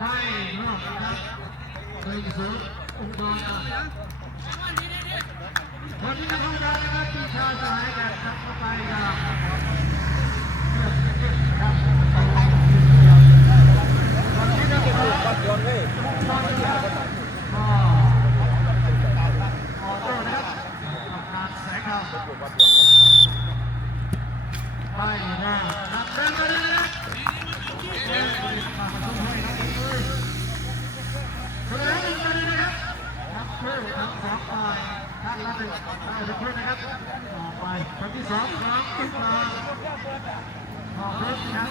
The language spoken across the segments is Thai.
ไม่รอดนะครับ1-0อุดรคนที่เข้าได้นะครับปีชาสหายกันเข้าไปครับโยนเลยออโต้นะครับการแสงครับไปนะนับเดินไปเลยนะมาทุ่มให้น้องเลยสุดท้ายหนึ่งไปเลยนะครับนับเพิ่มทั้งสองฝ่ายท่านละหนึ่งได้ทุกคนนะครับต่อไปคนที่สองครับขึ้นมาขอบคุณครับ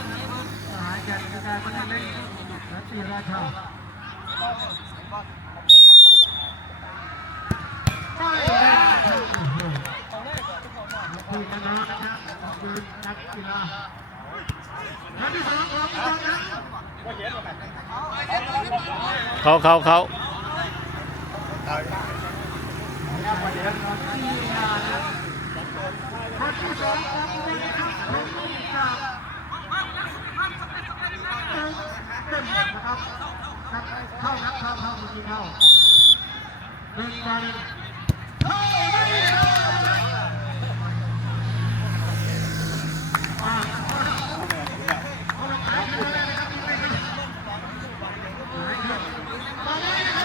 สหายแก่นกระจายพัฒนาเล็กและตีราชาไปคุยกันนะครับคือนักกีฬาคนที่สองของกองทัพเขาคนที่สองของคุณนะครับผมกับเต็มนะครับเข้าครับเข้าจริงเข้า1-1เข้าไม่เข้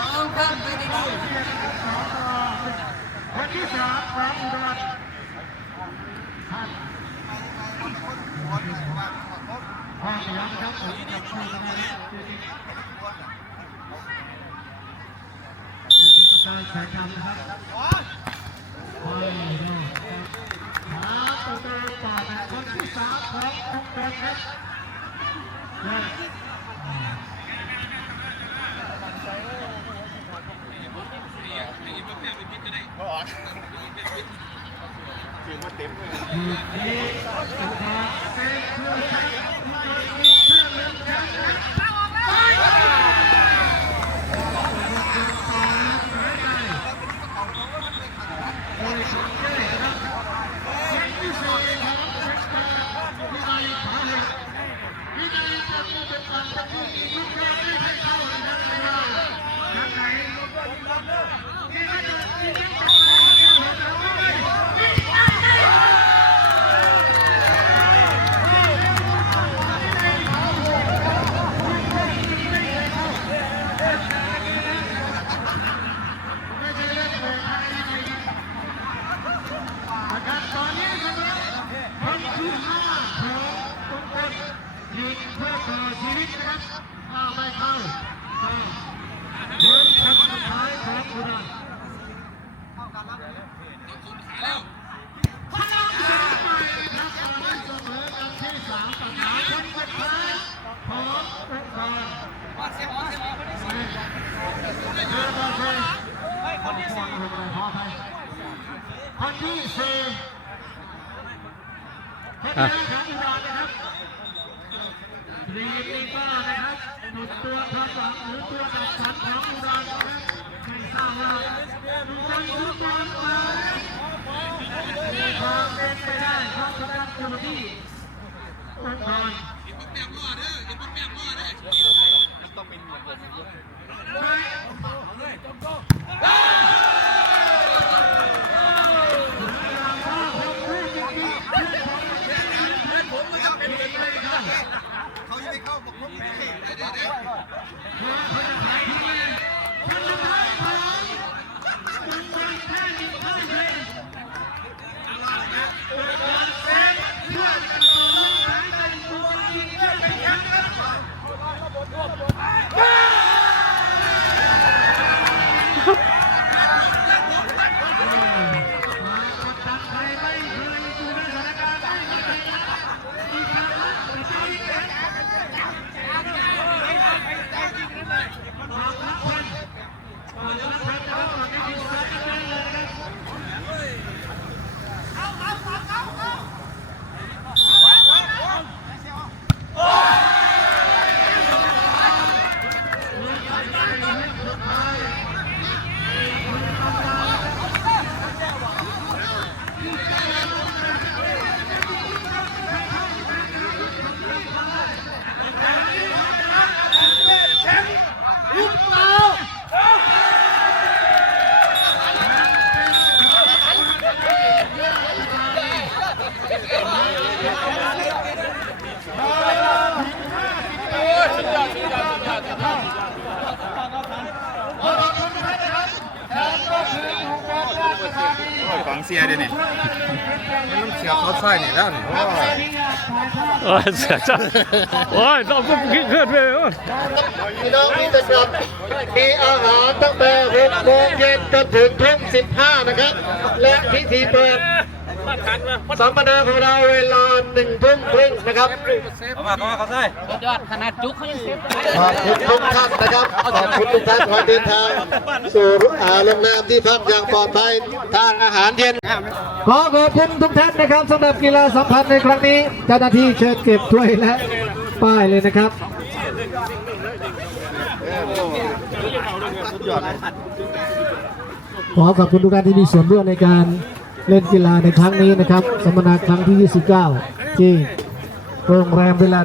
าคนที่สามของอุดรท่านพ่อเลี้ยงครับผมกับพี่นะครับการแข่งขันนะครับไม่ได้หาตัวเดินต่อไปคนที่สามของทุกคนครับคือมาเต็มเลยนี่สุดท้ายเป็นเพื่อใช้ไม่มีเพื่อเลี้ยงกันชีวิตนะครับถ้าไม่เข้าก็เดินคำสุดท้ายของอุดรพลังเสียงใหม่ครับตอนนี้เสมอกันที่3ปัญหาคนสุดท้ายของอุดรคนที่4คนที่ของอุดรนะครับรีบีบ้านะครับหนุนตัวความหวังหรือตัวดับฝันของอุดรนะครับไม่ทราบว่าดูคนทุกคนมามีความเป็นไปได้เพราะสำหรับคนที่อุดรต้องเป็นเขายังไม่เข้าบอกผมไม่ได้ เสียเดี๋ยวนี้มันเสียเขาใส่นี่แล้วนี่ โอ้ยเสียจังโอ้ยต้องขึ้นไปโอ้ย พี่น้องที่จะกลับมีอาหารตั้งแต่6 โมงเย็นจนถึงทุ่ม 15นะครับและพิธีเปิดสัมมนาของเราเวลา1 ทุ่มครึ่งนะครับ เขาใส่ ยอดขนาดจุกเขายังเซฟ ขอบคุณทุกท่านนะครับขอบคุณทุกท่านขอเดินทางสู่โรงแรมที่พักอย่างปลอดภัยทานอาหารเย็นขอขอบคุณทุกท่านนะครับสำหรับกีฬาสัมพันธ์ในครั้งนี้เจ้าหน้าที่เชิญเก็บถ้วยและป้ายเลยนะครับขอขอบคุณทุกท่านที่มีส่วนร่วมในการเล่นกีฬาในครั้งนี้นะครับสัมมนาครั้งที่ 29 ที่โรงแรมเวลา